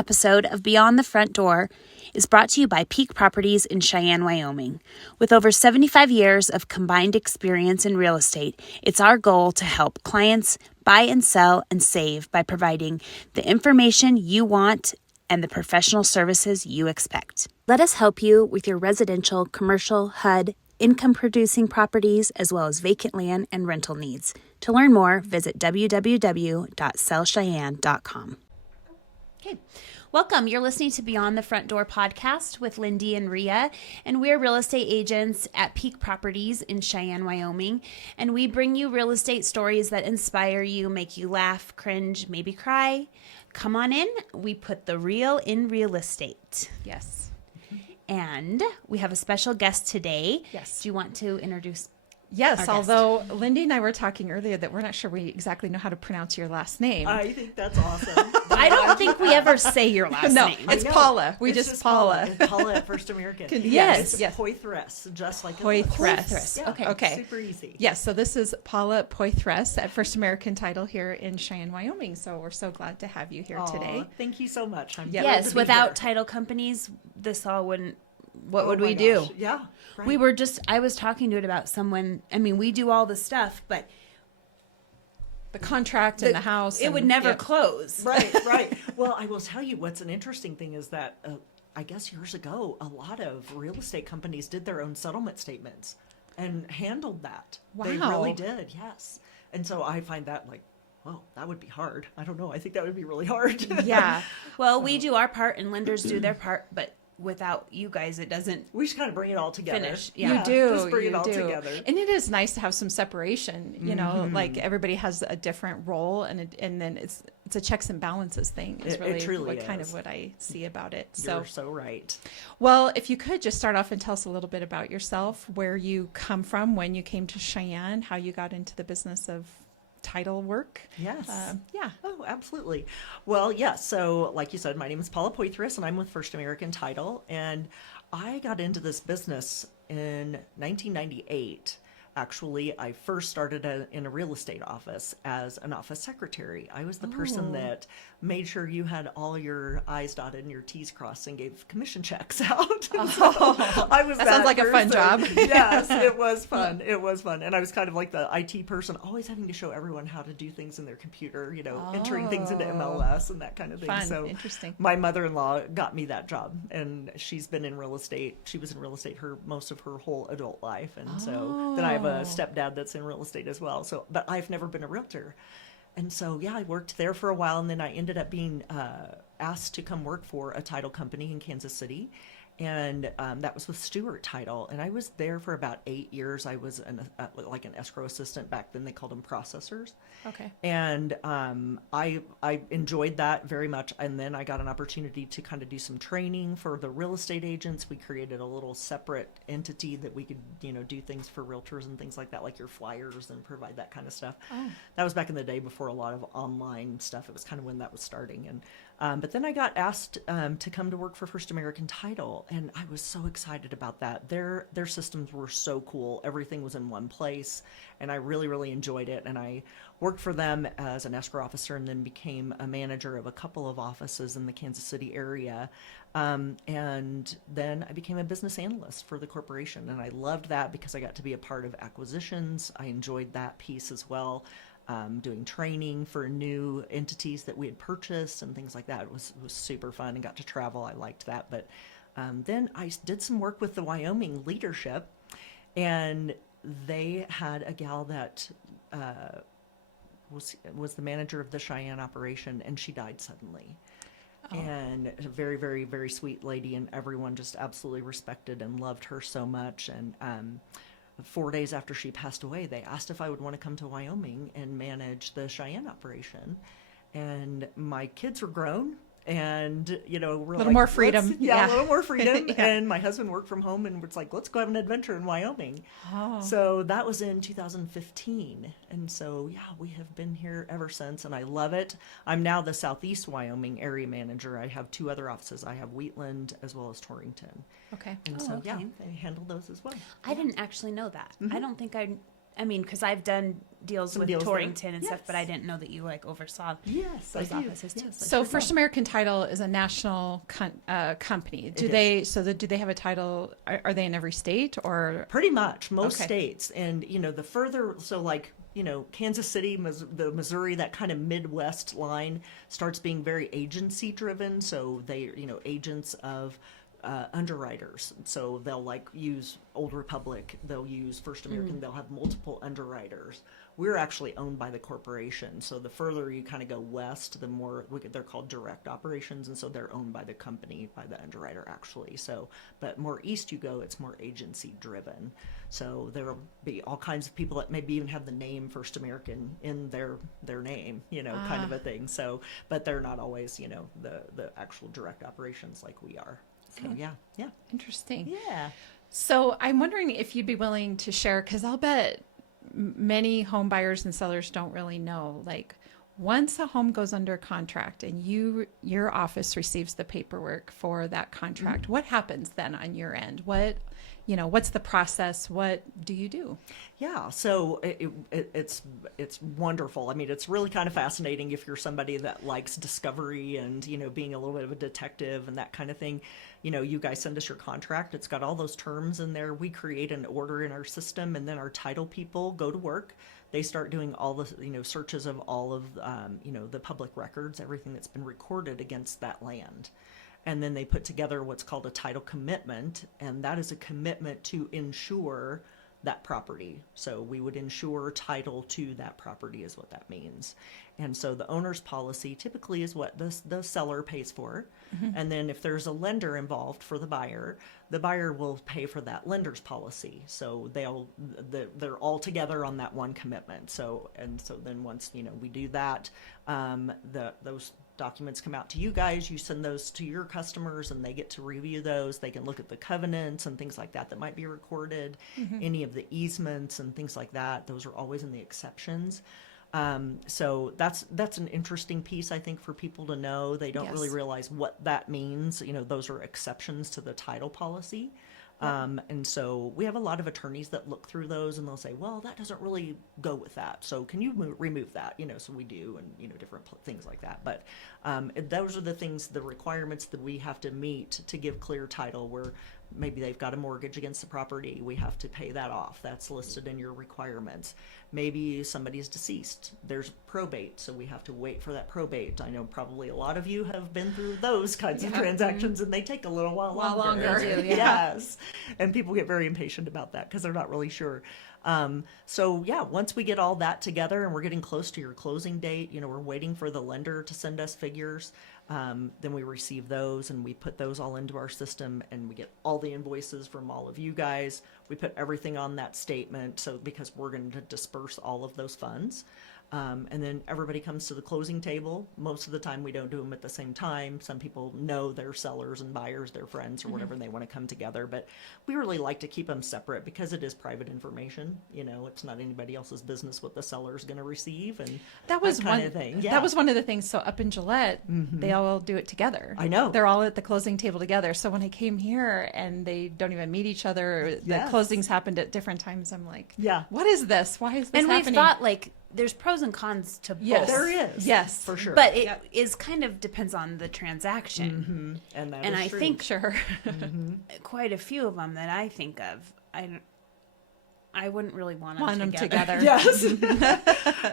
episode of Beyond the Front Door is brought to you by Peak Properties in Cheyenne, Wyoming. With over 75 years of combined experience in real estate, it's our goal to help clients buy and sell and save by providing the information you want and the professional services you expect. Let us help you with your residential, commercial, HUD, income-producing properties, as well as vacant land and rental needs. To learn more, visit www.sellcheyenne.com. Okay, welcome. You're listening to Beyond the Front Door podcast with Lindy and Rhea, and we're real estate agents at Peak Properties in Cheyenne, Wyoming, and we bring you real estate stories that inspire you, make you laugh, cringe, maybe cry. Come on in. We put the real in real estate. Yes. And we have a special guest today. Yes. Do you want to introduce? Yes, although Lindy and I were talking earlier that we're not sure we exactly know how to pronounce your last name. I think that's awesome. I don't think we ever say your last name. It's Paula. It's just Paula. It's Paula at First American. Yes. It's Poythress, just like Poythress. Yeah, Okay. Super easy. Yes, so this is Paula Poythress at First American Title here in Cheyenne, Wyoming. So we're so glad to have you here today. Thank you so much. Yes, without title companies, this all wouldn't. What would we do? Yeah. Right. We were just, I was talking to it about someone, I mean, we do all the stuff, but the contract and the house. It would never close. Right. Well, I will tell you what's an interesting thing is that I guess years ago, a lot of real estate companies did their own settlement statements and handled that. Wow. They really did, yes. And so I find that like, well, that would be hard. I don't know. I think that would be really hard. Yeah. Well, we do our part and lenders do their part, but without you guys, it doesn't. We just kind of bring it all together. Finish. Yeah. You do. Just bring it all together. And it is nice to have some separation. You know, like everybody has a different role, and then it's a checks and balances thing. Is really it truly is. Kind of what I see about it. You're so right. Well, if you could just start off and tell us a little bit about yourself, where you come from, when you came to Cheyenne, how you got into the business of title work. Yes. Yeah. Oh, absolutely. Well, yes. So like you said, my name is Paula Poythress and I'm with First American Title. And I got into this business in 1998. Actually, I first started in a real estate office as an office secretary. I was the person that made sure you had all your I's dotted and your T's crossed and gave commission checks out. I was that sounds like a fun job. Yes, it was fun. It was fun. And I was kind of like the IT person, always having to show everyone how to do things in their computer, entering things into MLS and that kind of thing. Fun. So Interesting. My mother-in-law got me that job, and she's been in real estate. She was in real estate most of her whole adult life. And so then I have a stepdad that's in real estate as well. So, but I've never been a realtor. And so, yeah, I worked there for a while, and then I ended up being asked to come work for a title company in Kansas City, and that was with Stewart Title. And I was there for about 8 years. I was like an escrow assistant. Back then they called them processors. Okay. And I enjoyed that very much. And then I got an opportunity to kind of do some training for the real estate agents. We created a little separate entity that we could, do things for realtors and things like that, like your flyers and provide that kind of stuff. Oh. That was back in the day before a lot of online stuff. It was kind of when that was starting. And but then I got asked to come to work for First American Title, and I was so excited about that. Their systems were so cool. Everything was in one place, and I really, really enjoyed it. And I worked for them as an escrow officer and then became a manager of a couple of offices in the Kansas City area. And then I became a business analyst for the corporation, and I loved that because I got to be a part of acquisitions. I enjoyed that piece as well. Doing training for new entities that we had purchased and things like that. It was super fun and got to travel. I liked that. But then I did some work with the Wyoming leadership, and they had a gal that was the manager of the Cheyenne operation, and she died suddenly. Oh. And a very, very, very sweet lady, and everyone just absolutely respected and loved her so much. And 4 days after she passed away, they asked if I would want to come to Wyoming and manage the Cheyenne operation. And my kids were grown, and we're a little more freedom. A little more freedom. Yeah. And my husband worked from home, and it's like, let's go have an adventure in Wyoming. Oh. So that was in 2015, and so we have been here ever since, and I love it. I'm now the Southeast Wyoming area manager. I have 2 other offices. I have Wheatland as well as Torrington. Okay. And I handle those as well. I didn't actually know that. Mm-hmm. I don't think I mean, because I've done deals some with deals there. Torrington and stuff, but I Yes. didn't know that you like oversaw Yes, those I do. offices too. Yes, I So sure First do. American Title is a national company. Do It they? So do they have a title? Are they in every state or? Pretty much most Okay. states, and the further, so like Kansas City, the Missouri, that kind of Midwest line starts being very agency driven. So they agents of underwriters. So they'll like use Old Republic, they'll use First American, they'll have multiple underwriters. We're actually owned by the corporation. So the further you kind of go west, the more they're called direct operations, and so they're owned by the company, by the underwriter actually. So, but more east you go, it's more agency driven. So there'll be all kinds of people that maybe even have the name First American in their name, kind of a thing. So, but they're not always, the actual direct operations like we are. So Okay. yeah. Interesting. Yeah. So I'm wondering if you'd be willing to share, because I'll bet many home buyers and sellers don't really know, like once a home goes under contract and your office receives the paperwork for that contract, what happens then on your end? What's the process? What do you do? Yeah, so it's wonderful. I mean, it's really kind of fascinating if you're somebody that likes discovery and being a little bit of a detective and that kind of thing. You guys send us your contract. It's got all those terms in there. We create an order in our system, and then our title people go to work. They start doing all the searches of all of the public records, everything that's been recorded against that land. And then they put together what's called a title commitment, and that is a commitment to insure that property. So we would insure title to that property is what that means. And so the owner's policy typically is what the seller pays for. And then if there's a lender involved for the buyer will pay for that lender's policy. So they're all together on that one commitment. So then once we do that, those documents come out to you guys, you send those to your customers, and they get to review those. They can look at the covenants and things like that might be recorded, any of the easements and things like that. Those are always in the exceptions. So that's an interesting piece, I think, for people to know. They don't really realize what that means. Those are exceptions to the title policy. And so we have a lot of attorneys that look through those, and they'll say, well, that doesn't really go with that. So can you remove that? So we do, and, different things like that. But those are the requirements that we have to meet to give clear title, where maybe they've got a mortgage against the property. We have to pay that off. That's listed in your requirements. Maybe somebody's deceased. There's probate, so we have to wait for that probate. I know probably a lot of you have been through those kinds of transactions, and they take a little while longer. They do, Yes. And people get very impatient about that because they're not really sure. So yeah, once we get all that together and we're getting close to your closing date, we're waiting for the lender to send us figures. Then we receive those and we put those all into our system, and we get all the invoices from all of you guys. We put everything on that statement, so because we're going to disperse all of those funds. And then everybody comes to the closing table. Most of the time we don't do them at the same time. Some people know their sellers and buyers, their friends or whatever, and they want to come together. But we really like to keep them separate because it is private information. It's not anybody else's business what the seller is going to receive, and That was kind one of thing. Yeah. That was one of the things. So up in Gillette, they all do it together. I know. They're all at the closing table together. So when I came here and they don't even meet each other, the Yes. closings happened at different times. I'm like, Yeah. what is this? Why is this And happening? we've thought there's pros and cons to Yes. both. There is. Yes. For sure. But it is kind of depends on the transaction. and that And is I true. think Sure. quite a few of them that I think of, I wouldn't really want them together. together. Yes.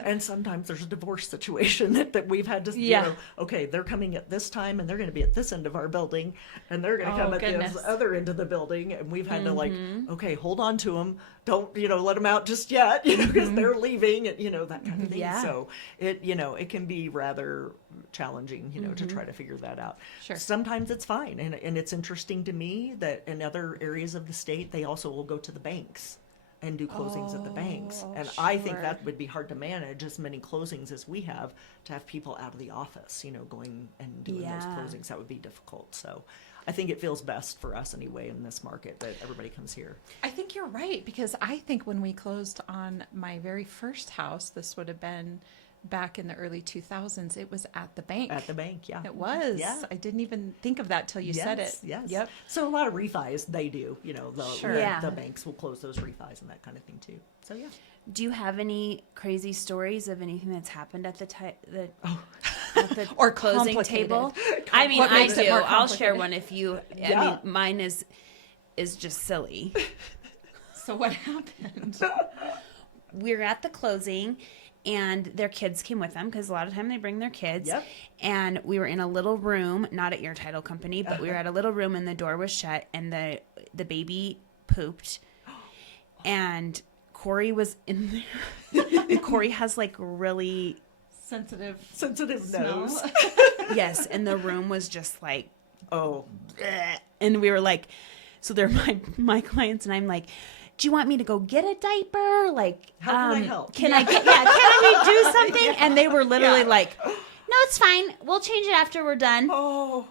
And sometimes there's a divorce situation that we've had to, Yeah. okay, they're coming at this time and they're going to be at this end of our building, and they're going to Oh, come at goodness. the other end of the building. And we've had to okay, hold on to them. Don't, let them out just yet, because they're leaving and, that kind of thing. Yeah. So it can be rather challenging, to try to figure that out. Sure. Sometimes it's fine. And it's interesting to me that in other areas of the state, they also will go to the banks and do closings at the banks. And I think sure. that would be hard to manage, as many closings as we have, to have people out of the office, going and doing those Yeah. closings. That would be difficult. So I think it feels best for us anyway in this market that everybody comes here. I think you're right, because I think when we closed on my very first house, this would have been back in the early 2000s, it was at the bank. At the bank, yeah. It was. Yeah. I didn't even think of that till you said it. Yes. Yep. So a lot of refis, they do, Sure. the banks will close those refis and that kind of thing too. So yeah. Do you have any crazy stories of anything that's happened at the at the Or closing complicated. table? I mean, What I makes it do. more I'll share complicated? one if you. Yeah. I mean, mine is just silly. So what happened? We were at the closing, and their kids came with them because a lot of time they bring their kids. Yep. And we were in a little room, not at your title company, but we were at a little room, and the door was shut, and the baby pooped, and Corey was in there. And Corey has like really Sensitive Sensitive nose. yes, and the room was just like, Oh, bleh. And we were like, so they're my clients, and I'm like, do you want me to go get a diaper? Like, How can I help? Can I do something? And they were literally like, no, it's fine. We'll change it after we're done. oh,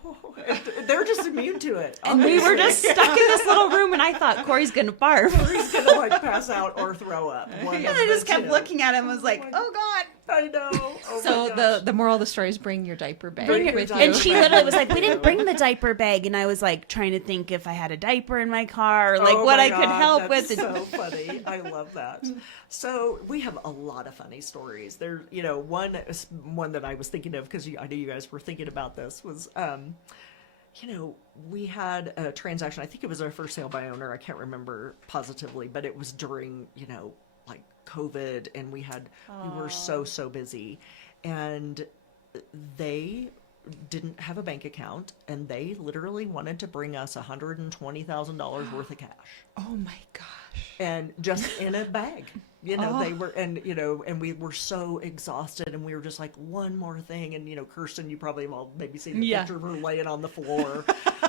they're just immune to it. And we were just stuck in this little room, and I thought Corey's gonna barf. Corey's gonna like pass out or throw up. One And of I the just kept two. looking at him and was like, my oh God. I know. Oh So my gosh. the moral of the story is bring your diaper bag Bring your with diaper you. And she literally was like, we didn't bring the diaper bag. And I was like trying to think if I had a diaper in my car or like Oh what my I could God, help that's with. So funny. I love that. So we have a lot of funny stories. There, one that I was thinking of because I knew you guys were thinking about this was, we had a transaction. I think it was our first sale by owner. I can't remember positively, but it was during, like COVID, and we were so busy, and they didn't have a bank account, and they literally wanted to bring us $120,000 worth of cash. Oh my gosh. And just in a bag, they were, and we were so exhausted, and we were just like, one more thing. And, Kirsten, you probably have all maybe seen the picture of her laying on the floor.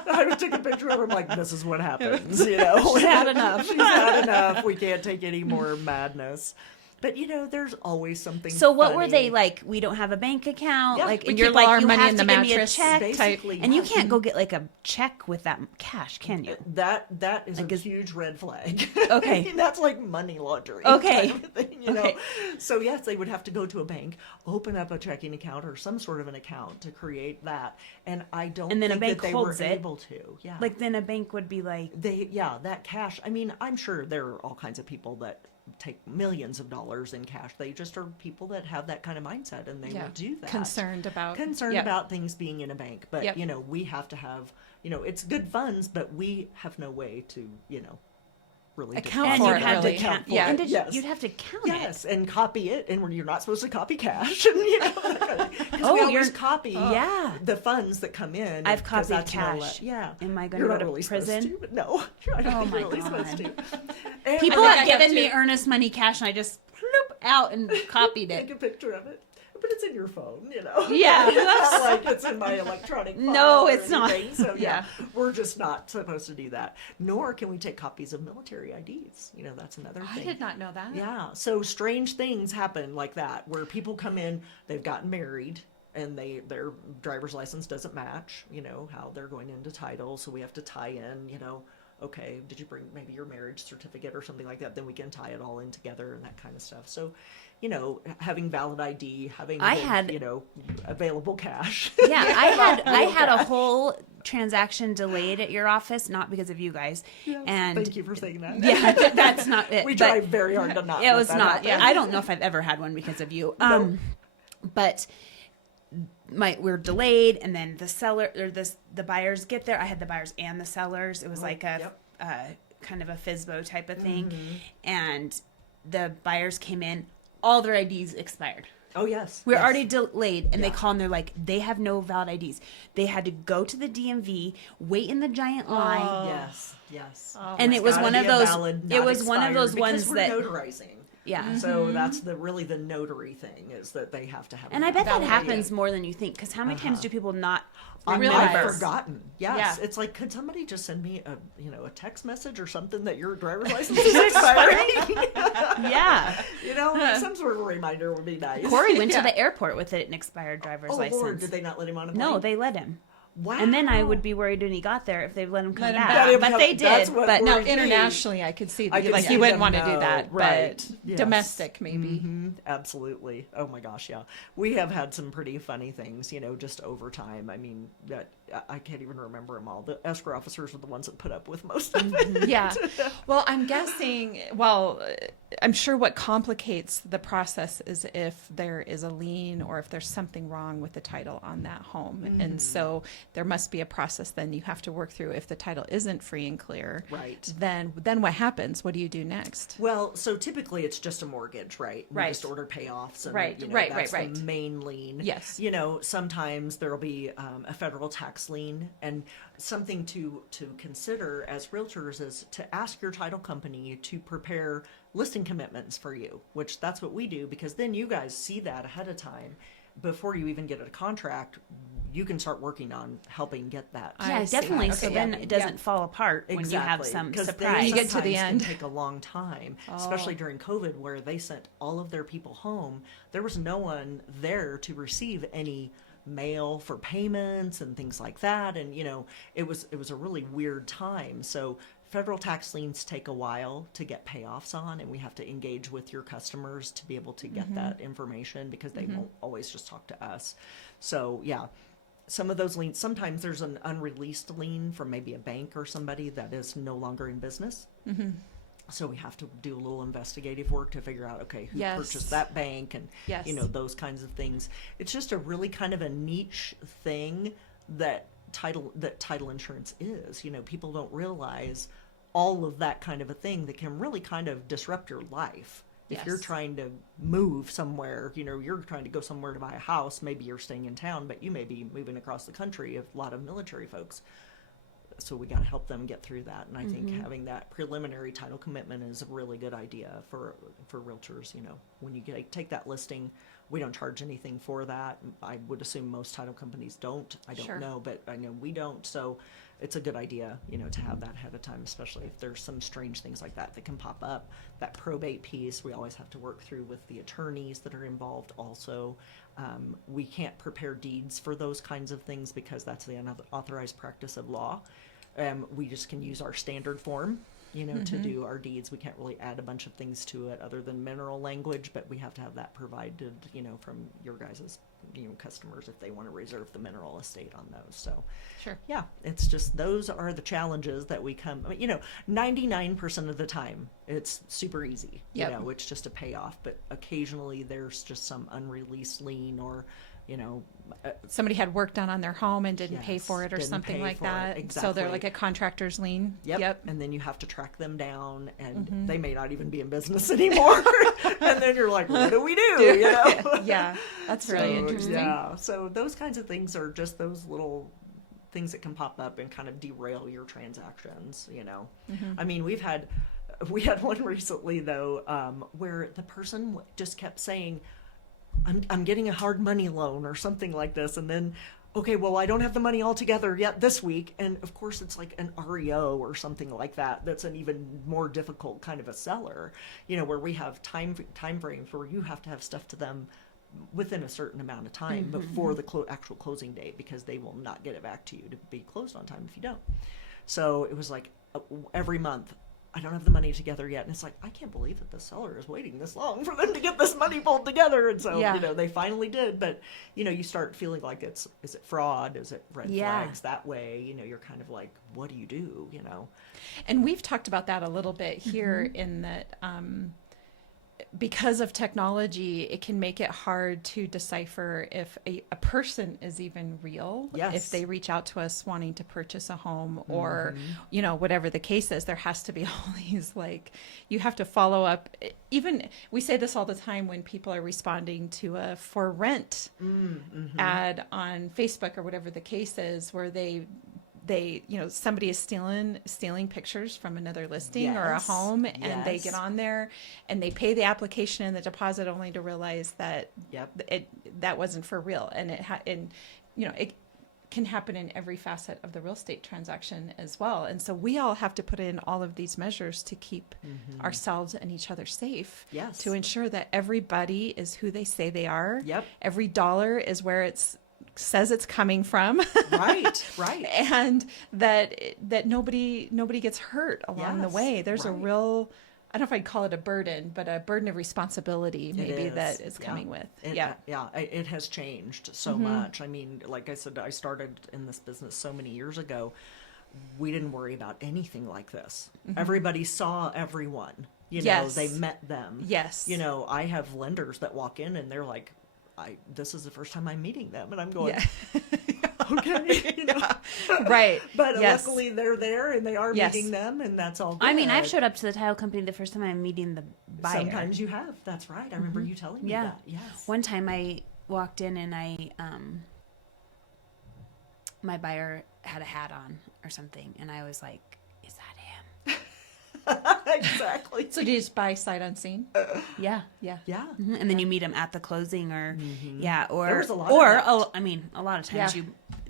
I took a picture of her, I'm like, this is what happens, She's had enough. She's had enough. We can't take any more madness. But, there's always something So what were funny. they like? We don't have a bank account. Yeah, like, we and you're keep all like, our you money have in to the give me a mattress check. Basically, And you yeah. can't go get like a check with that cash, can you? That is a huge red flag. Okay. I mean, that's like money laundering. Okay. Kind of thing, Okay. So yes, they would have to go to a bank, open up a checking account or some sort of an account to create that. And I don't And then a think bank that they holds were it. able to. Yeah. Like then a bank would be like, that cash. I mean, I'm sure there are all kinds of people that take millions of dollars in cash. They just are people that have that kind of mindset, and they will do that. Concerned about About things being in a bank. But, Yep. we have to have, it's good funds, but we have no way to, really Account and for you it, had to really. count. Yeah. And Yes. you'd have to count Yes, it. and copy it, and you're not supposed to copy cash. And, because Oh, we always you're- copy yeah. the funds that come in. I've 'cause copied that's cash. yeah. Am I gonna You're go not to really prison? supposed to, but no, I don't Oh think my you're really God. supposed to. And People I have think I have given me to. earnest money cash, and I just bloop out and copied take it. a picture of it. But it's in your phone, Yeah, It's not like it's in my electronic file No, or it's not. anything. So, Yeah. we're just not supposed to do that. Nor can we take copies of military IDs. That's another I thing. did not know that. Yeah. So strange things happen like that where people come in, they've gotten married, and their driver's license doesn't match, how they're going into title. So we have to tie in, okay, did you bring maybe your marriage certificate or something like that? Then we can tie it all in together and that kind of stuff. So, having valid ID, having available cash. Yeah, I had a whole transaction delayed at your office, not because of you guys. Yes, And thank you for saying that. yeah, that's not it. We but try very hard to not. it let was that not. happen. Yeah, I don't know if I've ever had one because of you. But we're delayed, and then the seller or the buyers get there. I had the buyers and the sellers. It was like a kind of a FISBO type of thing, and the buyers came in. All their IDs expired. Oh yes, We're yes. already delayed, and they Yeah. call and they're like, they have no valid IDs. They had to go to the DMV, wait in the giant line. Yes. And It's it was gotta one be of a those. valid, It not was one of those expired, ones because that. we're notarizing. Yeah. So that's really the notary thing is that they have to have. And a I bet that valid happens ID. more than you think. Because how many times do people not I've remember? forgotten. Yes, Yeah. it's like, could somebody just send me a text message or something that your driver's license is expiring? Yeah. Some sort of reminder would be nice. Corey went to the airport with an expired driver's Oh license. Lord, did they not let him on a plane? No, they let him. Wow. And then I would be worried when he got there if they'd let him come Let him back. back. Let him But come- they that's did. what But Now, worried me. internationally, I could see I that. could Like, see you wouldn't them want to do know. that. Right. But Yes. domestic, maybe. Absolutely. Oh my gosh, yeah. We have had some pretty funny things, just over time. I mean, that I can't even remember them all. The escrow officers are the ones that put up with most of it. Yeah. Well, I'm guessing, I'm sure what complicates the process is if there is a lien or if there's something wrong with the title on that home. And so there must be a process then you have to work through. If the title isn't free and clear, Right. then what happens? What do you do next? Well, so typically it's just a mortgage, right? We Right. just order payoffs, and Right, that's right. the main lien. Yes. Sometimes there'll be a federal tax lien, and something to consider as realtors is to ask your title company to prepare listing commitments for you, which that's what we do, because then you guys see that ahead of time before you even get a contract. You can start working on helping get that. Yeah, I see. definitely. Okay, So yeah. then it doesn't fall apart when you have Exactly, some 'cause they surprise. You get to the sometimes end. can take a long time, especially during COVID, where they sent all of their people home. There was no one there to receive any mail for payments and things like that, and it was a really weird time. So federal tax liens take a while to get payoffs on, and we have to engage with your customers to be able to get that information, because they won't always just talk to us. So yeah, some of those liens, sometimes there's an unreleased lien from maybe a bank or somebody that is no longer in business. So we have to do a little investigative work to figure out, okay, who Yes. purchased that bank, and Yes. those kinds of things. It's just a really kind of a niche thing that title insurance is. People don't realize all of that kind of a thing that can really kind of disrupt your life. If you're Yes. trying to move somewhere, you're trying to go somewhere to buy a house, maybe you're staying in town, but you may be moving across the country, a lot of military folks. So we got to help them get through that. And I think having that preliminary title commitment is a really good idea for realtors. When you take that listing, we don't charge anything for that. I would assume most title companies don't. I don't Sure. know, but I know we don't. So it's a good idea, to have that ahead of time, especially if there's some strange things like that can pop up. That probate piece, we always have to work through with the attorneys that are involved also. We can't prepare deeds for those kinds of things because that's the unauthorized practice of law. We just can use our standard form, to do our deeds. We can't really add a bunch of things to it other than mineral language, but we have to have that provided, from your guys' customers if they want to reserve the mineral estate on those. So Sure. yeah, it's just, those are the challenges that we come, 99% of the time it's super easy. Yep. It's just a payoff, but occasionally there's just some unreleased lien, or Somebody had work done on their home and didn't pay Yes, for it or didn't something pay like for it. that. So they're Exactly. like a contractor's lien. Yep. And then you have to track them down, and Mm-hmm. they may not even be in business anymore. And then you're like, what do we do? Yeah, that's really So, interesting. Yeah. So those kinds of things are just those little things that can pop up and kind of derail your transactions. Mm-hmm. I mean, we had one recently though, where the person just kept saying, I'm getting a hard money loan or something like this, and then, okay, well, I don't have the money all together yet this week, and of course it's like an REO or something like that. That's an even more difficult kind of a seller, where we have time frames where you have to have stuff to them within a certain amount of time before the actual closing date, because they will not get it back to you to be closed on time if you don't. So it was like every month, I don't have the money together yet. And it's like, I can't believe that the seller is waiting this long for them to get this money pulled together. And so, Yeah. they finally did. But, you start feeling like is it fraud? Is it red Yeah. flags that way? You're kind of like, what do you do? And we've talked about that a little bit here in that because of technology, it can make it hard to decipher if a person is even real. Yes. If they reach out to us wanting to purchase a home or, whatever the case is, there has to be all these, you have to follow up. Even, we say this all the time when people are responding to a for rent ad on Facebook or whatever the case is, where they somebody is stealing pictures from another listing or a Yes. home, and they Yes. get on there and they pay the application and the deposit only to realize that that wasn't for real. And it can happen in every facet of the real estate transaction as well. And so we all have to put in all of these measures to keep ourselves and each other safe. Yes. To ensure that everybody is who they say they are. Yep. Every dollar is where it's says it's coming from. Right. And that nobody gets hurt along the Yes, way. There's a right. real, I don't know if I'd call it a burden, but a burden of responsibility maybe that is coming with. It has changed so much. I mean, like I said, I started in this business so many years ago. We didn't worry about anything like this. Everybody saw everyone. You know, Yes. they met them. Yes. You know, I have lenders that walk in and they're like, this is the first time I'm meeting them. And I'm going, okay. You know? Right. But Yes. luckily they're there and they are Yes. meeting them, and that's all good. I mean, I've showed up to the title company the first time I'm meeting the buyer. Sometimes you have. That's right. I remember you telling me that. Yes. One time I walked in and my buyer had a hat on or something, and I was like, "Is that him?" Exactly. So do you just buy sight unseen? Yeah. Yeah. Yeah. And then you meet them at the closing, or or There was a lot of that. I mean, a lot of times Yeah.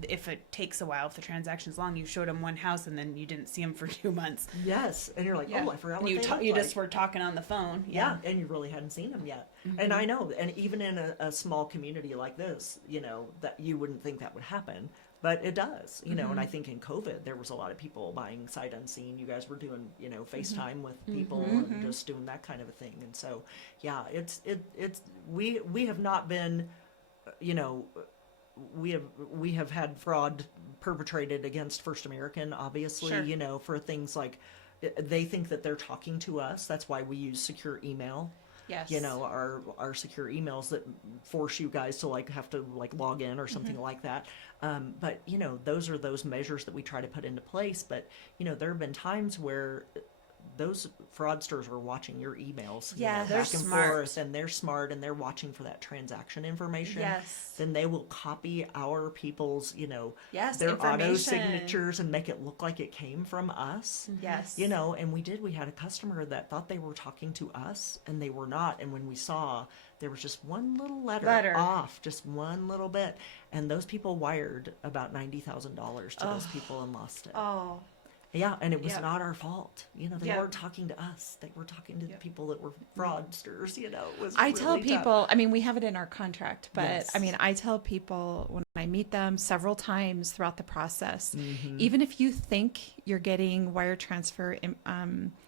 if it takes a while, if the transaction's long, you showed them one house and then you didn't see them for 2 months. Yes. And you're like, oh, I forgot what And they looked you like. just were talking on the phone. Yeah, and you really hadn't seen them yet. And I know, and even in a small community like this, you know, that you wouldn't think that would happen, but it does, you know. And I think in COVID, there was a lot of people buying sight unseen. You guys were doing, you know, FaceTime with people and just doing that kind of a thing. And so, yeah, we have not been, you know, we have had fraud perpetrated against First American, obviously, Sure. you know, for things like they think that they're talking to us. That's why we use secure email. Yes. You know, our secure emails that force you guys to like have to like log in or something like that. But you know, those are those measures that we try to put into place. But you know, there have been times where those fraudsters are watching your emails, Yeah, you know, they're back and smart. forth, and they're smart, and they're watching for that transaction information. Yes. Then they will copy our people's, you know, Yes, their auto information. signatures and make it look like it came from us. Yes. You know, and we had a customer that thought they were talking to us, and they were not. And when we saw, there was just one little letter off, just one little bit, and those people wired about $90,000 to those people and lost it. Oh. Yeah, and it was Yep. not our fault. You know, they Yep. weren't talking to us. They were talking to the people that were fraudsters. You know, it was. I really tell tough. people, I mean, we have it in our contract, but Yes. I mean, I tell people when I meet them several times throughout the process, Mm-hmm. even if you think you're getting wire transfer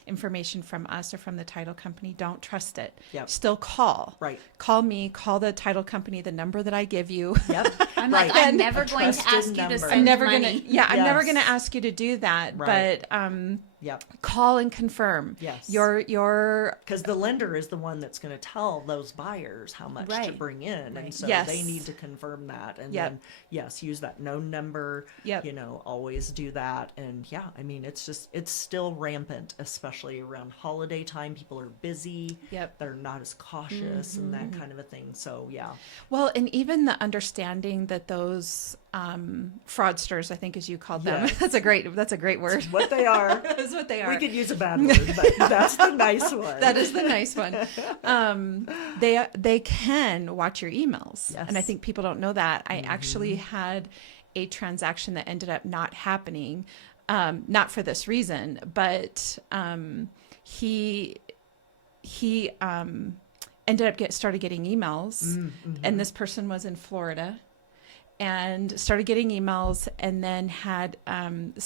information from us or from the title company, don't trust it. Yep. Still call. Right. Call me, call the title company, the number that I give you. Yep. I'm right. like, I'm And never a going to trusted ask you to number. send I'm never money. I'm never Yes. gonna ask you to do that. Right. But Yep. call and confirm. Yes. Your Because the lender is the one that's going to tell those buyers how much to Right. bring in, and so Yes. they need to confirm that, and Yep. then yes, use that known number. Yep. You know, always do that, and yeah, I mean, it's still rampant, especially around holiday time. People are busy. Yep. They're not as cautious and that kind of a thing. So yeah. Well, and even the understanding that those fraudsters, I think as you called them, Yes. that's a great word. What they are. That's what they are. We could use a bad word, but that's the nice one. That is the nice one. They can watch your emails, Yes. and I think people don't know that. I actually had a transaction that ended up not happening, not for this reason, but he ended up started getting emails, and this person was in Florida, and started getting emails, and then had I don't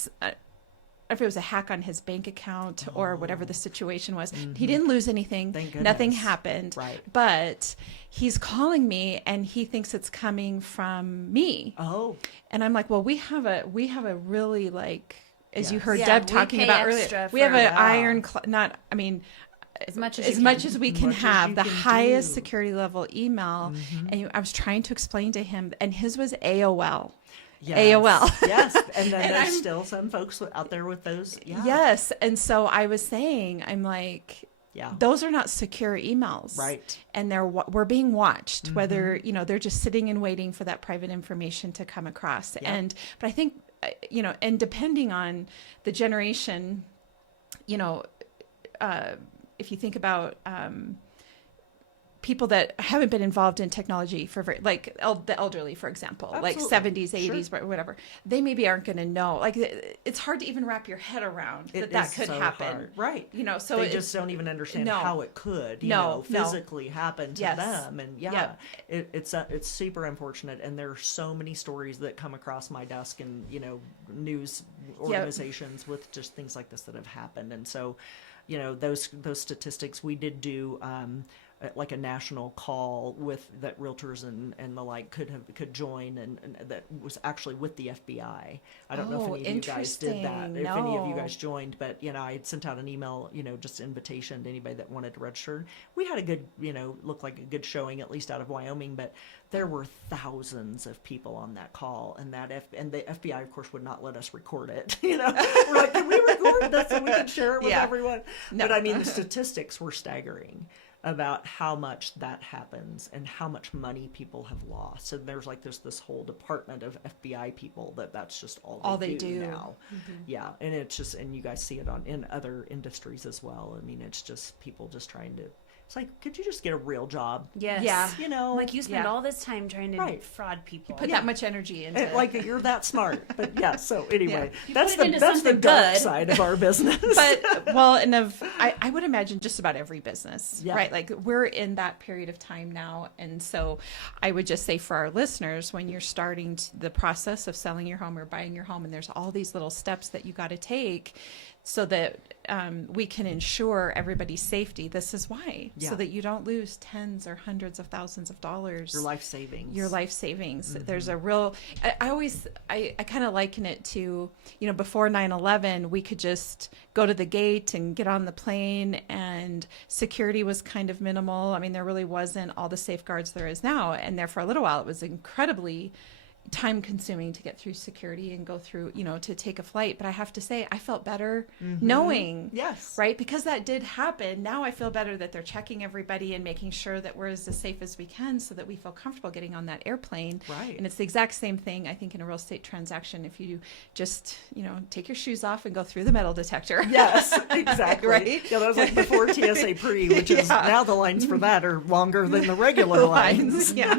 know if it was a hack on his bank account or whatever the situation was. He didn't lose anything. Thank Nothing goodness. happened. Right. But he's calling me and he thinks it's coming from me. Oh, And I'm like, well, we have a really, like, as you Yes. heard Yeah, Deb we talking pay about extra earlier, we have for- an Wow. iron, As much as as you much can. as we can Much as have, you the can highest do. security level email. And I was trying to explain to him, and his was AOL. yes. AOL. Yes, and then And there's I'm- still some folks out there with those. Yeah. Yes. And so I was saying, I'm like, Yeah. those are not secure emails. Right. And we're being watched, whether, you know, they're just sitting and waiting for that private information to come across. But I think, you know, and depending on the generation, you know, if you think about people that haven't been involved in technology for like the elderly, for example, Absolutely. like 70s, 80s, whatever, they maybe aren't going to know. Like it's hard to even wrap your head around that could so happen. hard. Right. You know, so they just don't even understand how it could, physically happen to them. And it's super unfortunate. And there are so many stories that come across my desk and, news organizations with just things like this that have happened. And so, those statistics, we did do, like a national call with that realtors and the like could join, and that was actually with the FBI. I don't know if any of you guys did that, if any of you guys joined, but I had sent out an email, just invitation to anybody that wanted to register. We had a good, looked like a good showing, at least out of Wyoming, but there were thousands of people on that call, and and the FBI, of course, would not let us record it. We're like, can we record this so we can share it with everyone? No. But I mean, the statistics were staggering about how much that happens and how much money people have lost. And there's like this whole department of FBI people that's just all they do now. Mm-hmm. Yeah, and it's just, and you guys see it in other industries as well. I mean, it's just people just trying to. It's like, could you just get a real job? Yes. Yeah. Like you spend all this time trying to fraud people. You put that much energy into it. Like you're that smart. But so anyway, that's the dark side of our business. But I would imagine just about every business, right? Like we're in that period of time now. And so I would just say for our listeners, when you're starting the process of selling your home or buying your home, and there's all these little steps that you got to take so that we can ensure everybody's safety. This is why, so that you don't lose tens or hundreds of thousands of dollars. Your life savings. Mm-hmm. There's a real, I kind of liken it to, before 9/11, we could just go to the gate and get on the plane, and security was kind of minimal. I mean, there really wasn't all the safeguards there is now. And there for a little while, it was incredibly time consuming to get through security and go through, to take a flight. But I have to say, I felt better knowing, right? Because that did happen. Now I feel better that they're checking everybody and making sure that we're as safe as we can so that we feel comfortable getting on that airplane. Right. And it's the exact same thing, I think, in a real estate transaction. If you just, take your shoes off and go through the metal detector. Yes, exactly. Right? Yeah, that was like before TSA pre, which is now the lines for that are longer than the regular lines. Yeah.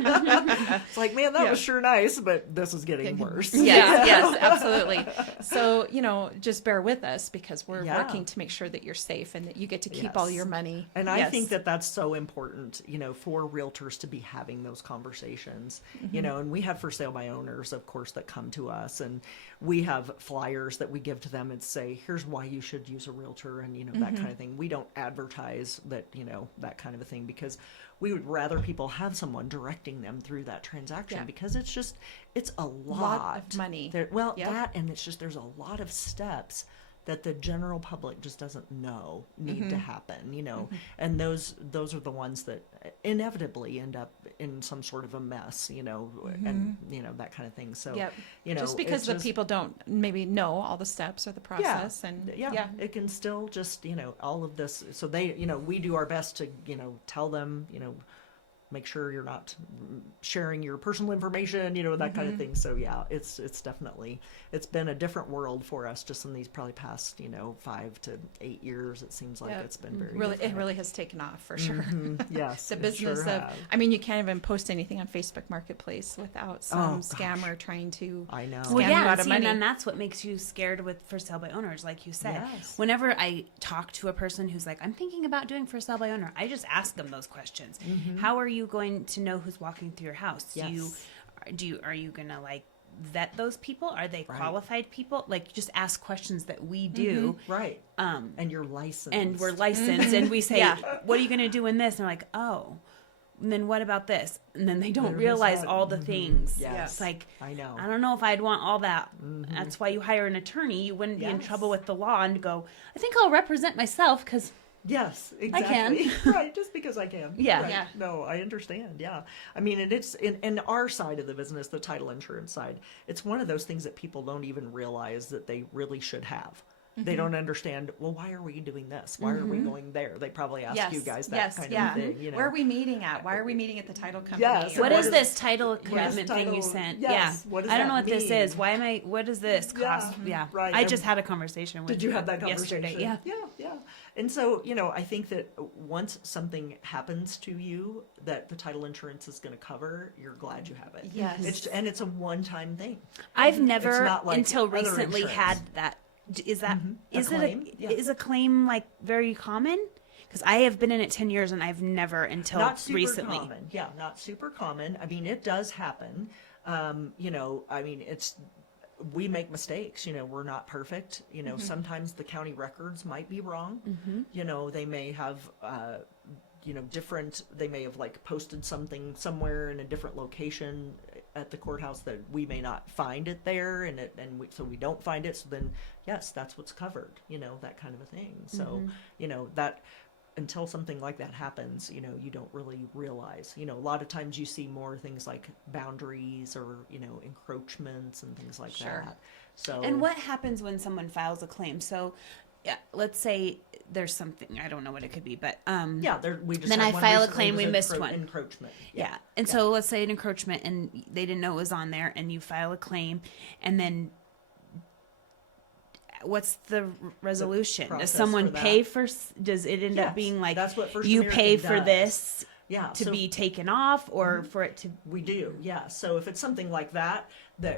It's like, man, that was sure nice, but this is getting worse. Yes, absolutely. So, just bear with us because we're working to make sure that you're safe and that you get to keep all your money. And I think that that's so important, for realtors to be having those conversations, and we have for sale by owners, of course, that come to us, and we have flyers that we give to them and say, here's why you should use a realtor, and, that kind of thing. We don't advertise that, that kind of a thing, because we would rather people have someone directing them through that transaction, because it's a lot of money. That, and it's just, there's a lot of steps that the general public just doesn't know need to happen, and those are the ones that inevitably end up in some sort of a mess, and that kind of thing. So, just because the people don't maybe know all the steps or the process, and it can still just, all of this. So they, we do our best to, tell them, make sure you're not sharing your personal information, that kind of thing. So it's definitely, it's been a different world for us just in these probably past, 5 to 8 years. It seems like it's been very really, different. it really has taken off for sure. Yes. The business you can't even post anything on Facebook Marketplace without some scammer trying to scam you out of money. And that's what makes you scared with for sale by owners, like you said. Yes. Whenever I talk to a person who's like, I'm thinking about doing for sale by owner, I just ask them those questions. How are you going to know who's walking through your house? Yes. Are you gonna like vet those people? Are they qualified people? Like, just ask questions that we do. Right. And you're licensed. And we're licensed, and we say, what are you gonna do in this? And they're like, oh. And then what about this? And then they don't realize all the things. Yes. It's like, I know. I don't know if I'd want all that. That's why you hire an attorney. You wouldn't be in trouble with the law and go, I think I'll represent myself because yes, exactly. I can. Right, just because I can. Yeah. Right. Yeah. No, I understand. Yeah. I mean, and it's in our side of the business, the title insurance side, it's one of those things that people don't even realize that they really should have. They don't understand, well, why are we doing this? Why are we going there? They probably ask you guys that kind of thing. You know? Where are we meeting at? Why are we meeting at the title company? Yes. What is is- this title commitment thing you title- sent? yes, what does I don't know that what this mean? is. What does this cost? Yeah. right. I And just had a conversation with Did you have that yesterday. conversation? Yeah. Yeah. And so, I think that once something happens to you that the title insurance is going to cover, you're glad you have it. Yes. It's a one-time thing. I've never not like until other recently insurance. had that. Is that A is claim? it Yeah. is a claim like very common? Because I have been in it 10 years and I've never until Not super recently. common. Yeah, not super common. I mean, it does happen. We make mistakes. We're not perfect. Sometimes the county records might be wrong. They may have, they may have like posted something somewhere in a different location at the courthouse that we may not find it there, so we don't find it. So then, yes, that's what's covered. That kind of a thing. So, that. Until something like that happens, you don't really realize. A lot of times you see more things like boundaries or, encroachments and things like that. So. And what happens when someone files a claim? So, yeah, let's say there's something, I don't know what it could be, but we just then had I one file a recently, claim, it was we missed one. Encroachment. Yeah. And so let's say an encroachment and they didn't know it was on there and you file a claim and then what's the resolution? Does process someone for that. pay for, does it end up Yes, being like, that's what First you American pay for does. this Yeah, to so be taken off or for it to, we do, yeah. So if it's something like that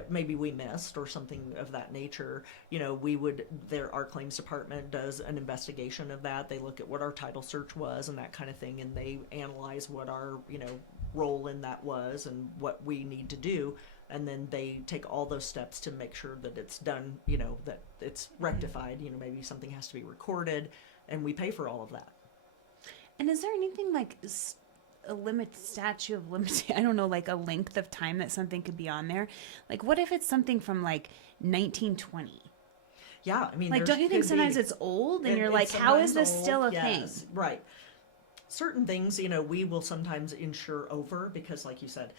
maybe we missed or something of that nature, our claims department does an investigation of that. They look at what our title search was and that kind of thing, and they analyze what our, role in that was and what we need to do. And then they take all those steps to make sure that it's done, that it's rectified. Maybe something has to be recorded, and we pay for all of that. and is there anything like a statute of limitation? I don't know, like a length of time that something could be on there. Like, what if it's something from like 1920? Yeah, I mean, Like, don't you think sometimes it's old and you're like, how is this still a thing? Right. Certain things, we will sometimes insure over because, like you said,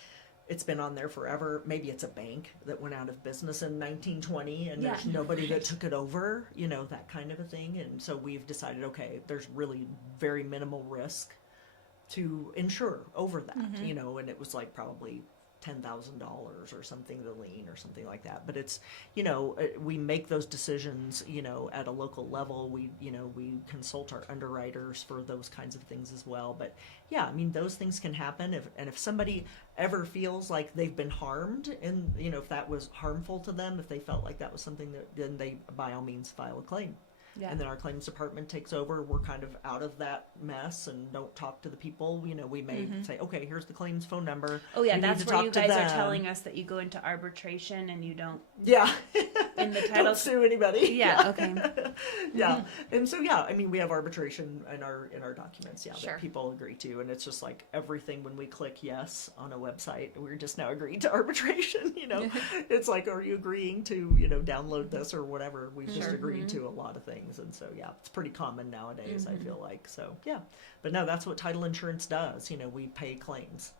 it's been on there forever. Maybe it's a bank that went out of business in 1920 and there's nobody that took it over, that kind of a thing. And so we've decided, okay, there's really very minimal risk to insure over that, and it was like probably $10,000 or something, the lien or something like that. But it's, we make those decisions, at a local level. We consult our underwriters for those kinds of things as well. But yeah, I mean, those things can happen. If somebody ever feels like they've been harmed and, if that was harmful to them, if they felt like that was something then they by all means file a claim. Yeah. And then our claims department takes over. We're kind of out of that mess and don't talk to the people. We may say, okay, here's the claims phone number. Oh yeah, You need that's to where talk you to guys are them. telling us that you go into arbitration and you don't Yeah. in the title. Don't sue anybody. Yeah, okay. Yeah. And so I mean, we have arbitration in our documents, Sure. that people agree to, and it's just like everything when we click yes on a website, we're just now agreeing to arbitration, It's like, are you agreeing to, download this or whatever? We've just agreed to a lot of things, and so it's pretty common nowadays, I feel like. So yeah. But no, that's what title insurance does. We pay claims.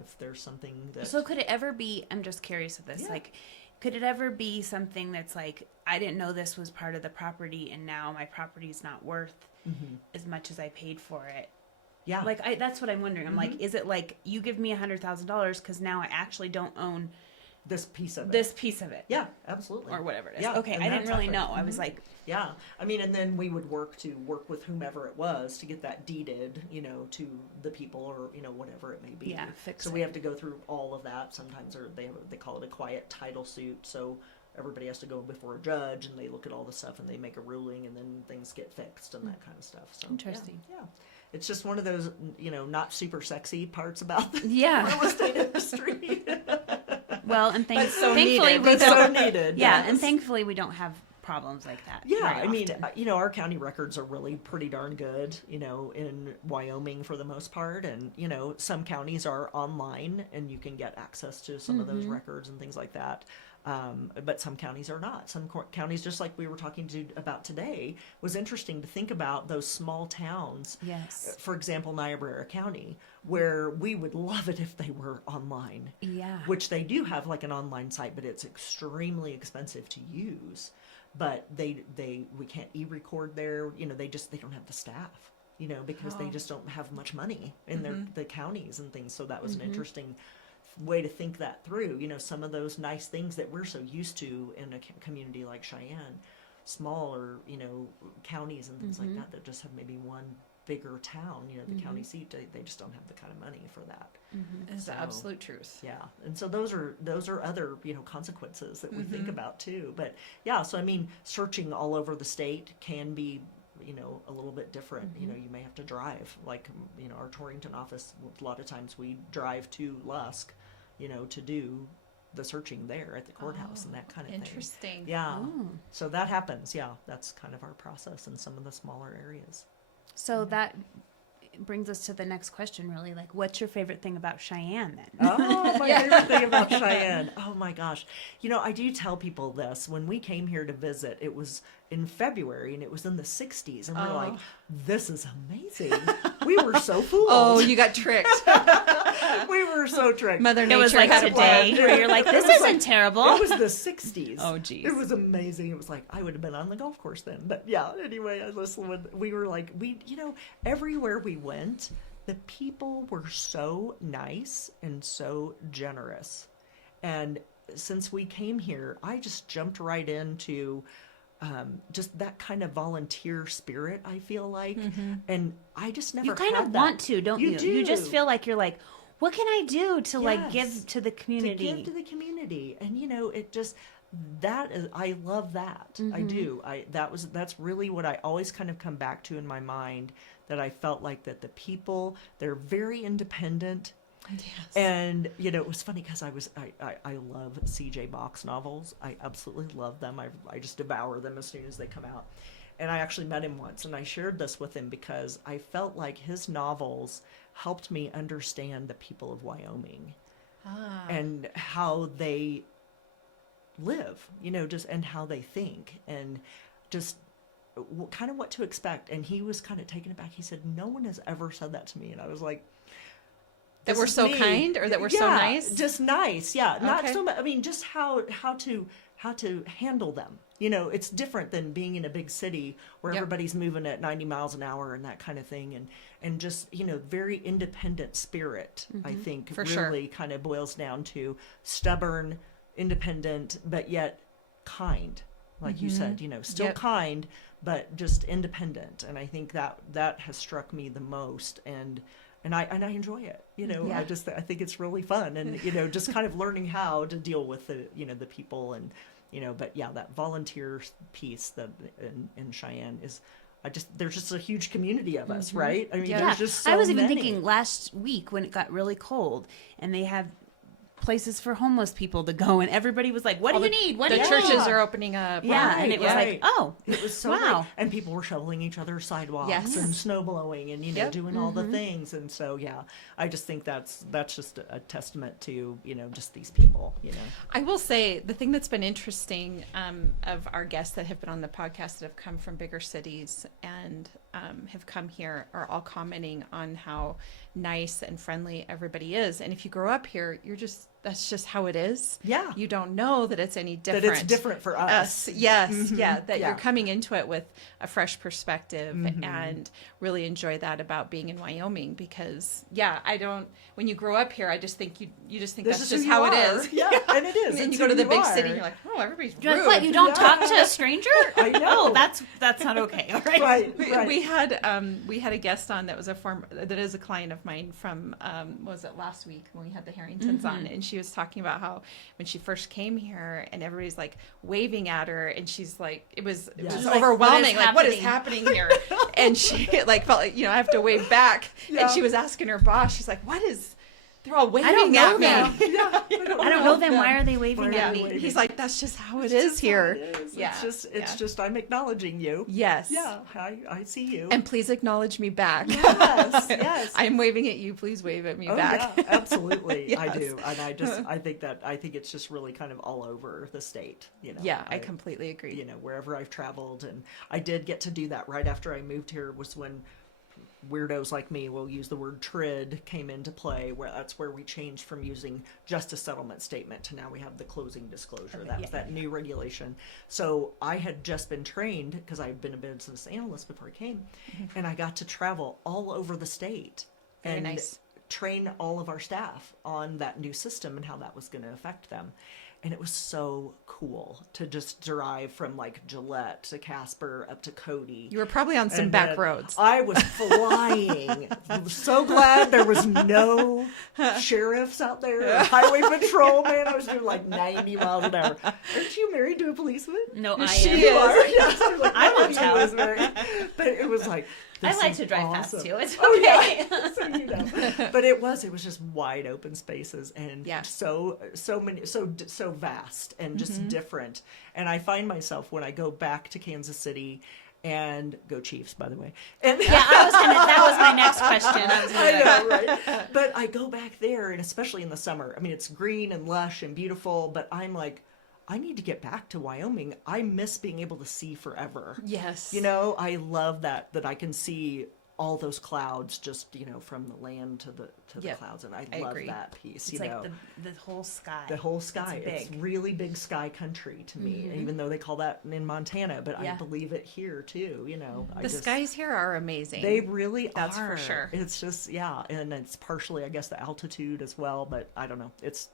If there's something that So could it ever be, I'm just curious of this, Yeah. like, could it ever be something that's like, I didn't know this was part of the property and now my property's not worth as much as I paid for it? yeah. Like, that's what I'm wondering. I'm like, is it like you give me $100,000 because now I actually don't own this piece of it. this piece of it? Yeah, absolutely. Or whatever it is. Yeah, Okay, and I didn't that's really accurate. know. I was like, Yeah, I mean, and then we would work with whomever it was to get that deeded, to the people or whatever it may be. Yeah, fix So it. we have to go through all of that. Sometimes they call it a quiet title suit. So everybody has to go before a judge and they look at all the stuff and they make a ruling and then things get fixed and that kind of stuff. So Interesting. Yeah. It's just one of those not super sexy parts about the yeah. real estate industry. Well, and thankfully needed. we But so don't. needed. Yeah, yes. and thankfully we don't have problems like that. Yeah, very I mean, often. our county records are really pretty darn good, in Wyoming for the most part. And, some counties are online and you can get access to some of those records and things like that. But some counties are not. Some counties, just like we were talking about today, was interesting to think about those small towns. Yes. For example, Niobrara County, where we would love it if they were online. Yeah. Which they do have like an online site, but it's extremely expensive to use. but we can't e-record there. You know, they don't have the staff, you know, because they just don't have much money in the counties and things. So that was an interesting way to think that through. You know, some of those nice things that we're so used to in a community like Cheyenne, smaller, you know, counties and things like that just have maybe one bigger town, you know, the county seat, they just don't have the kind of money for that. It's the absolute truth. Yeah. And so those are other, you know, consequences that we think about too. But yeah, so I mean, searching all over the state can be, you know, a little bit different. You know, you may have to drive, like, you know, our Torrington office, a lot of times we drive to Lusk, you know, to do the searching there at the courthouse and that kind of thing. Interesting. Yeah. So that happens. Yeah. That's kind of our process in some of the smaller areas. So that brings us to the next question, really. Like, what's your favorite thing about Cheyenne, then? Oh, my favorite thing about Cheyenne. Oh, my gosh. You know, I do tell people this. When we came here to visit, it was in February, and it was in the 60s. And we're like, this is amazing. We were so fooled. Oh, you got tricked. We were so tricked. Mother Nature It was like had a today, plan. where you're like, this isn't terrible. It was the 60s. Oh, geez. It was amazing. It was like, I would have been on the golf course then. But yeah, anyway, I listened when we were like, you know, everywhere we went, the people were so nice and so generous. And since we came here, I just jumped right into just that kind of volunteer spirit, I feel like. And I just never You kind had of that. want to, don't you? do. You just feel like you're like, what can I do to like Yes. give to the community? To give to the community. And you know, it just, that is, I love that. I do. That's really what I always kind of come back to in my mind, that I felt like that the people, they're very independent. Yes. And you know, it was funny because I love C.J. Box novels. I absolutely love them. I just devour them as soon as they come out. And I actually met him once, and I shared this with him because I felt like his novels helped me understand the people of Wyoming and how they live, you know, just, and how they think, and just kind of what to expect. And he was kind of taken aback. He said, no one has ever said that to me. And I was like, That we're so kind, or that we're so nice? Just nice, yeah. Not Okay. so much. I mean, just how to handle them. You know, it's different than being in a big city where Yep. everybody's moving at 90 miles an hour and that kind of thing, and just, you know, very independent spirit. I think For really kind of boils down to stubborn, independent, but yet kind. Like you said, you know, still Yep. kind, but just independent. And I think that has struck me the most. And I enjoy it, you know. Yeah. I think it's really fun, and you know, just kind of learning how to deal with the, you know, the people, and you know, but yeah, that volunteer piece that in Cheyenne is, there's just a huge community of us, right? I mean, Yeah. there's just so I was even many. thinking last week when it got really cold and they had places for homeless people to go, and everybody was like, what do you need? What The do you churches need? are opening up. Yeah, and it was right. like, oh, It was so wow. great. And people were shoveling each other's sidewalks Yes. and snow blowing and, you know, Yep. doing all the things. And so, yeah, I just think that's just a testament to, you know, just these people, you know. I will say the thing that's been interesting of our guests that have been on the podcast that have come from bigger cities and have come here are all commenting on how nice and friendly everybody is. And if you grow up here, that's just how it is. Yeah. You don't know that it's any different. That it's different for us. Yes. Yeah. That Yeah. you're coming into it with a fresh perspective and really enjoy that about being in Wyoming, because when you grow up here, I just think you just think This that's is who just you how are. it is. Yeah, and it is. And then It's you go to who the big are. city and you're like, oh, everybody's You're rude. like, what, you don't talk to a stranger? I know. Oh, that's not okay. All right. Right, We, right. we had a guest on that was that is a client of mine from was it last week when we had the Harringtons on, and she was talking about how when she first came here and everybody's like waving at her, and she's like, it was Yes. Like, overwhelming, what is like what is happening here? And she like felt like, you know, I have to wave back. Yeah. And she was asking her boss, she's like, what is, they're all waving don't know at me. them. Yeah, I don't know them. Why are they waving Why are at they me? waving? He's like, that's just how it It's is just here. how it is. Yeah. It's just I'm acknowledging you. Yes. Yeah, I see you. And please acknowledge me back. yes, yes. I'm waving at you. Please wave at me Oh, back. yeah, absolutely. I Yes. do. And I think it's just really kind of all over the state, you know. Yeah, I completely agree. You know, wherever I've traveled, and I did get to do that right after I moved here was when weirdos like me will use the word TRID came into play, where that's where we changed from using just a settlement statement to now we have the closing disclosure. That was that new regulation. So I had just been trained, because I've been a business analyst before I came, and I got to travel all over the state Very nice. train all of our staff on that new system and how that was going to affect them. And it was so cool to just drive from like Gillette to Casper up to Cody. You were probably on some And back then roads. I was flying. I'm so glad there was no sheriffs out there, or highway patrolman. I was doing like 90 miles an hour. Aren't you married to a policeman? No, I She am. is. Yes, I was like, I "Oh, won't she tell." was married." But it was like, I this like is to drive awesome. fast too. It's okay. Oh yeah, so you know. But it was just wide open spaces and Yeah. so many, so vast and just different. And I find myself when I go back to Kansas City, and go Chiefs, by the way. And Yeah, that was my next question. I was I gonna, know, right? But I go back there, and especially in the summer. I mean, it's green and lush and beautiful, but I'm like, I need to get back to Wyoming. I miss being able to see forever. Yes. You know, I love that I can see all those clouds just, you know, from the land to the Yep. clouds, and I I love agree. that piece. it's you like know, the whole sky. the whole sky. It's It's big. really big sky country to me, even though they call that in Montana, but Yeah. I believe it here too. You know, The skies here are amazing. They really That's are. for sure. It's just and it's partially, I guess, the altitude as well. But I don't know. It's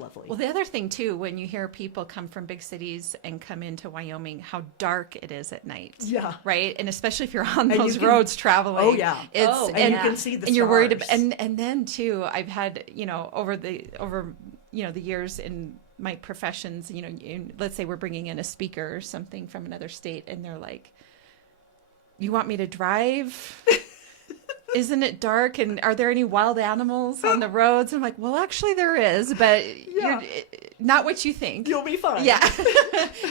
lovely. Well, the other thing too, when you hear people come from big cities and come into Wyoming, how dark it is at night. Yeah. Right. And especially if you're on And those you can- roads traveling. Oh, yeah. It's Oh, and yeah. you can see the and you're worried about, stars. and then too, I've had, you know, over you know, the years in my professions, you know, let's say we're bringing in a speaker or something from another state, and they're like, "You want me to drive? Isn't it dark? And are there any wild animals on the roads?" I'm like, "Well, actually there is, but Yeah. not what you think." You'll be fine. Yeah.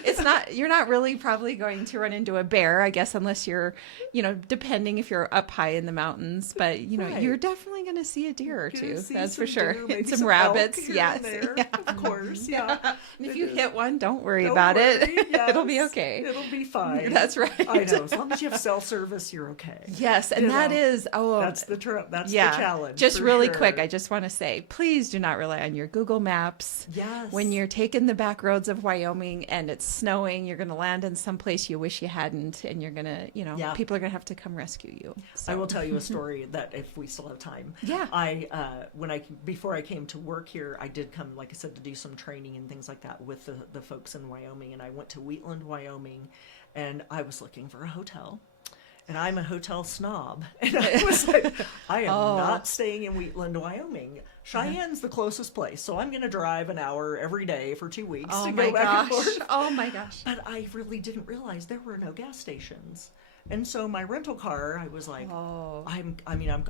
It's not, you're not really probably going to run into a bear, I guess, unless you're, you know, depending if you're up high in the mountains, but you know, Right. you're definitely going to see a deer or You're two. gonna see That's some for sure. deer, And maybe some elk rabbits. here Yes. and there, Yeah. of course. Yeah. And if It you is. hit one, don't worry Don't about worry, it. It'll be yes. okay. It'll be fine. That's right. I know. As long as you have cell service, you're okay. Yes, and You that know, is That's the that's yeah. the challenge. Just for really sure. quick, I just want to say, please do not rely on your Google Maps. Yes. When you're taking the back roads of Wyoming and it's snowing, you're going to land in some place you wish you hadn't, and you're going to, you know, Yeah. people are going to have to come rescue you. So. I will tell you a story that if we still have time. Yeah. Before I came to work here, I did come, like I said, to do some training and things like that with the folks in Wyoming, and I went to Wheatland, Wyoming, and I was looking for a hotel. And I'm a hotel snob. And I was like, I am not staying in Wheatland, Wyoming. Cheyenne's the closest place. So I'm going to drive an hour every day for 2 weeks Oh to my go back and gosh. forth. Oh my gosh. But I really didn't realize there were no gas stations. And so my rental car, I was like, I'm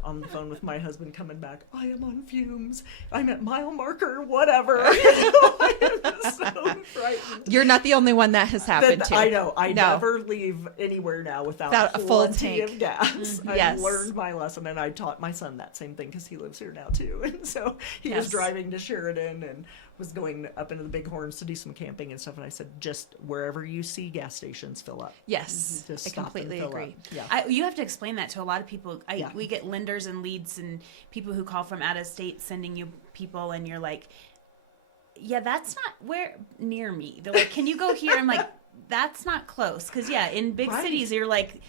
on the phone with my husband coming back. I am on fumes. I'm at mile marker, whatever. I am so frightened. You're not the only one that has happened to. I know. I No. never leave anywhere now without Without a full plenty tank. of gas. Yes. I learned my lesson, and I taught my son that same thing because he lives here now too. And so he Yes. was driving to Sheridan and was going up into the Bighorns to do some camping and stuff. And I said, just wherever you see gas stations, fill up. Yes, Just I stop and completely fill agree. up. Yeah. You have to explain that to a lot of people. Yeah. We get lenders and leads and people who call from out of state sending you people, and you're like, yeah, that's not where near me. They're like, can you go here? I'm like, that's not close. Because, yeah, in big Right. cities, you're like,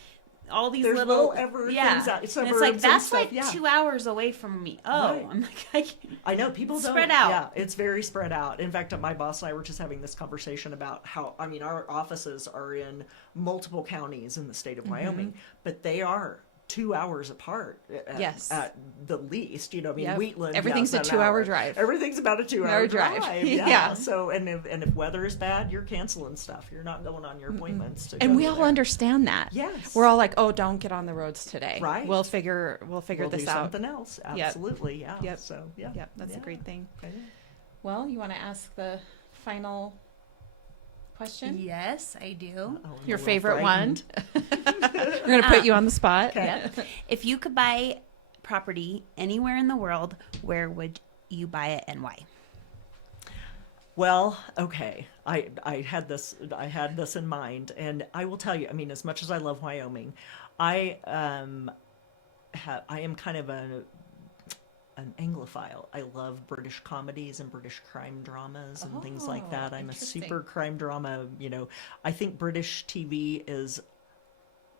all these There's little everything yeah. out, And it's suburbs like, and that's stuff, like yeah. 2 hours away from me. Oh, Right. I'm like, I can't. I know people don't. Spread out. Yeah, it's very spread out. In fact, my boss and I were just having this conversation about how, I mean, our offices are in multiple counties in the state of Wyoming, but they are 2 hours apart. Yes. At the least, you know, I mean, Yep. Wheatland. Everything's yeah, a it's about 2 hour hour. drive. Everything's about a 2 hour drive. drive. Yeah. Yeah. So, and if weather is bad, you're canceling stuff. You're not going on your appointments. To And go we to all there. understand that. Yes. We're all like, oh, don't get on the roads today. Right. We'll figure We'll this do out. something else. Absolutely. Yeah. Yep. So, yeah. Yep, that's a Yeah. great thing. Okay. Well, you want to ask the final question? Yes, I do. Oh, I'm a Your little favorite frightened. one? We're going to put you on the spot. Okay. Yep. If you could buy property anywhere in the world, where would you buy it and why? Well, okay. I had this in mind, and I will tell you. I mean, as much as I love Wyoming, I I am kind of an Anglophile. I love British comedies and British crime dramas and things like that. I'm a super crime drama, I think British TV is,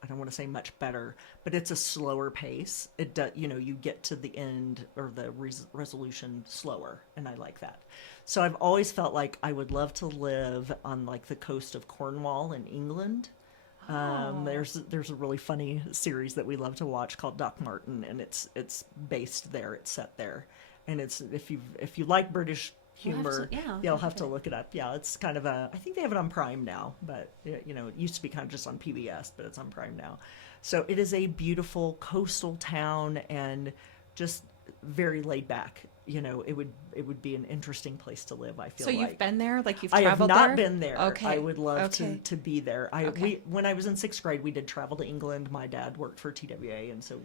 I don't want to say much better, but it's a slower pace. It does, you get to the end or the resolution slower, and I like that. So I've always felt like I would love to live on like the coast of Cornwall in England. There's a really funny series that we love to watch called Doc Martin, and it's based there. It's set there, and it's if you like British humor, you'll have to look it up. Yeah, it's kind of I think they have it on Prime now, but it used to be kind of just on PBS, but it's on Prime now. So it is a beautiful coastal town and just very laid back. It would be an interesting place to live, I feel like. So you've been there? Like you've I have traveled not there? been there. Okay. I would love to be there. Okay. When I was in 6th grade, we did travel to England. My dad worked for TWA, and so,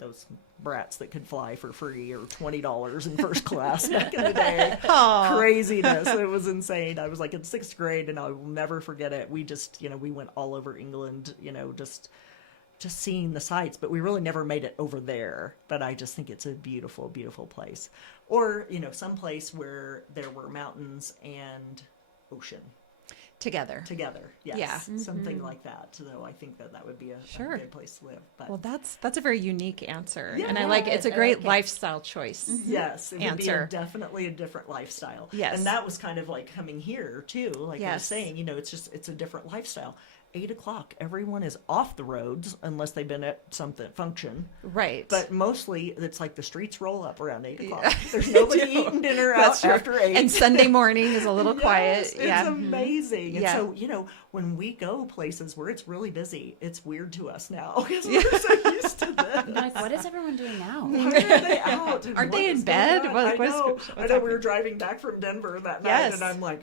those brats that could fly for free or $20 in first class back in the day. Craziness. It was insane. I was like in 6th grade, and I will never forget it. We just, we went all over England, just seeing the sights, but we really never made it over there. But I just think it's a beautiful, beautiful place. Or, some place where there were mountains and ocean. Together. Yes. Yeah. Something like that. So I think that would be a good place to live. But well, that's a very unique answer. Yeah, and I like it's a great lifestyle choice. Yes, it would be Answer. definitely a different lifestyle. Yes. And that was kind of like coming here too, like I was Yes. saying, it's a different lifestyle. 8 o'clock, everyone is off the roads unless they've been at something function. Right. But mostly it's like the streets roll up around 8 o'clock. There's nobody eating dinner out after 8. And Sunday morning is a little quiet. It's amazing. Yeah. And so, when we go places where it's really busy, it's weird to us now because we're so used to this. You're like, what is everyone doing now? Why are they out? And Aren't what they in is bed? going on? What- I know. what's I know. We were driving back from Denver that night, Yes. and I'm like,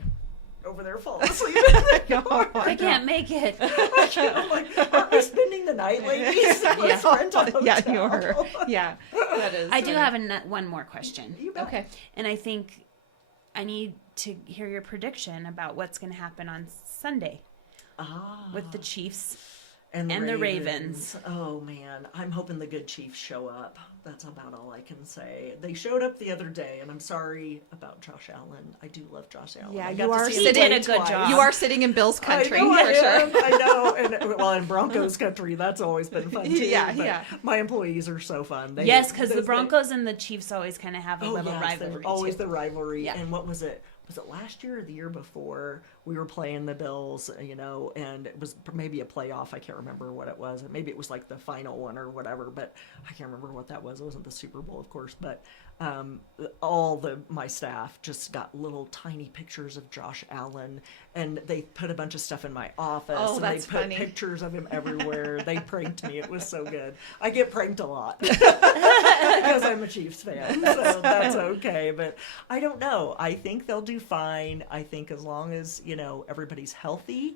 over there falling asleep in the car. I can't make it. I'm like, aren't we spending the night, ladies? Let's rent a hotel. Yeah, you are. Yeah, that is. I do have one more question. You bet. Okay. And I think I need to hear your prediction about what's going to happen on Sunday with the Chiefs And the Ravens. Oh, man. I'm hoping the good Chiefs show up. That's about all I can say. They showed up the other day, and I'm sorry about Josh Allen. I do love Josh Allen. Yeah, I you got to are see him sitting- play He did a good twice. job. You are sitting in Bill's country I know, for sure. I know. And well, in Broncos country, that's always been fun too. Yeah, but yeah. My employees are so fun. Yes, because the Broncos and the Chiefs always kind of have a little rivalry. Always too. the rivalry. Yeah. And what was it? Was it last year or the year before? We were playing the Bills, and it was maybe a playoff. I can't remember what it was. Maybe it was like the final one or whatever, but I can't remember what that was. It wasn't the Super Bowl, of course, but my staff just got little tiny pictures of Josh Allen, and they put a bunch of stuff in my office. Oh, and that's they put funny. pictures of him everywhere. They pranked me. It was so good. I get pranked a lot because I'm a Chiefs fan, so that's okay. But I don't know. I think they'll do fine. I think as long as everybody's healthy.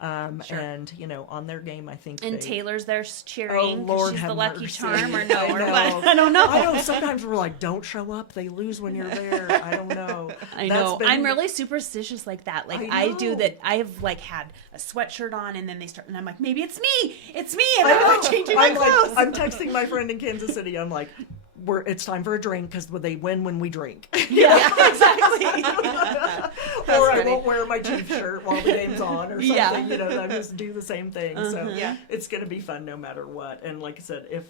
And on their game, I think. And Taylor's there cheering. Oh, Lord she's have the lucky mercy. charm, or no, I or know. what? I don't know. I know. Sometimes we're like, don't show up. They lose when you're there. I don't know. I That's know. been- I'm really superstitious like that. Like I I do know. that. I have like had a sweatshirt on, and then they start, and I'm like, maybe it's me. It's me. And I I'm know. like changing my I'm clothes. I'm texting my friend in Kansas City. I'm like, it's time for a drink because they win when we drink. Yeah, exactly. Or I funny. won't wear my Chiefs shirt while the game's on or something. Yeah. I just do the same thing. So Yeah. it's gonna be fun no matter what. And like I said, if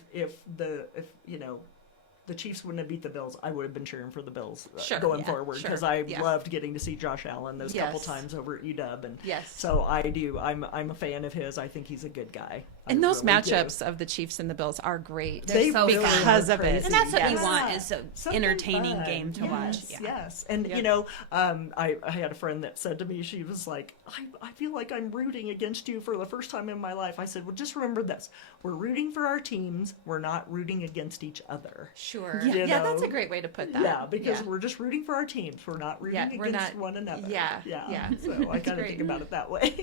the Chiefs wouldn't have beat the Bills, I would have been cheering for the Bills Sure, going yeah, forward sure, because I yeah. loved getting to see Josh Allen those couple Yes. times over at UW, and Yes. so I do. I'm a fan of his. I think he's a good guy. And I those really do. matchups of the Chiefs and the Bills are great. They're so really fun. Because are of it. crazy. And that's what you Yes. want is an Something entertaining fun. game to watch. Yes, Yeah. yes. And Yeah. I had a friend that said to me, she was like, I feel like I'm rooting against you for the first time in my life. I said, well, just remember this. We're rooting for our teams. We're not rooting against each other. Sure. You Yeah, know? that's a great way to put that. Yeah, because Yeah. we're just rooting for our teams. We're not rooting Yeah, we're against not- one another. yeah, Yeah. yeah. So I That's kind of great. think about it that way.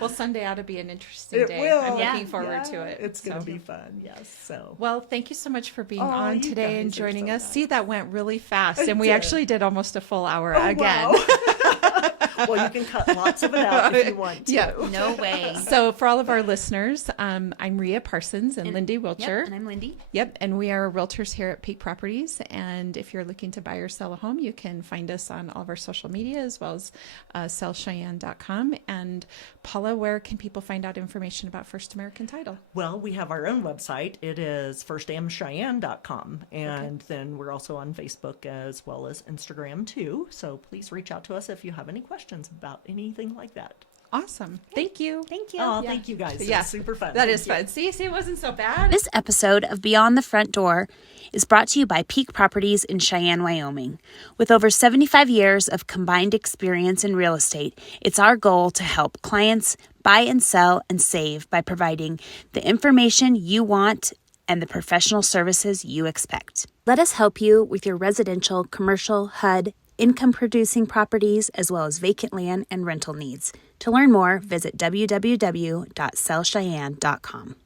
Well, Sunday ought to be an interesting It day. will. I'm Yeah. looking forward to it. It's going to So- be fun. Yes. So. Well, thank you so much for being Oh, on you today and guys are joining so us. nice. See, that went really fast, It and we did. actually did almost a full hour Oh, again. wow. Well, you can cut lots of it out if you want to. Yeah. No way. So for all of our listeners, I'm Rhea Parsons and Lindy Wilcher. Yep, and I'm Lindy. Yep, and we are realtors here at Peak Properties. And if you're looking to buy or sell a home, you can find us on all of our social media as well as sellcheyenne.com. And Paula, where can people find out information about First American Title? Well, we have our own website. It is firstamcheyenne.com. And then we're also on Facebook as well as Instagram too. So please reach out to us if you have any questions about anything like that. Awesome. Thank you. Thank you. Oh, thank you guys. Yeah. It's super fun. That Thank is you. fun. See, it wasn't so bad. This episode of Beyond the Front Door is brought to you by Peak Properties in Cheyenne, Wyoming. With over 75 years of combined experience in real estate, it's our goal to help clients buy and sell and save by providing the information you want and the professional services you expect. Let us help you with your residential, commercial, HUD, income-producing properties, as well as vacant land and rental needs. To learn more, visit www.sellcheyenne.com.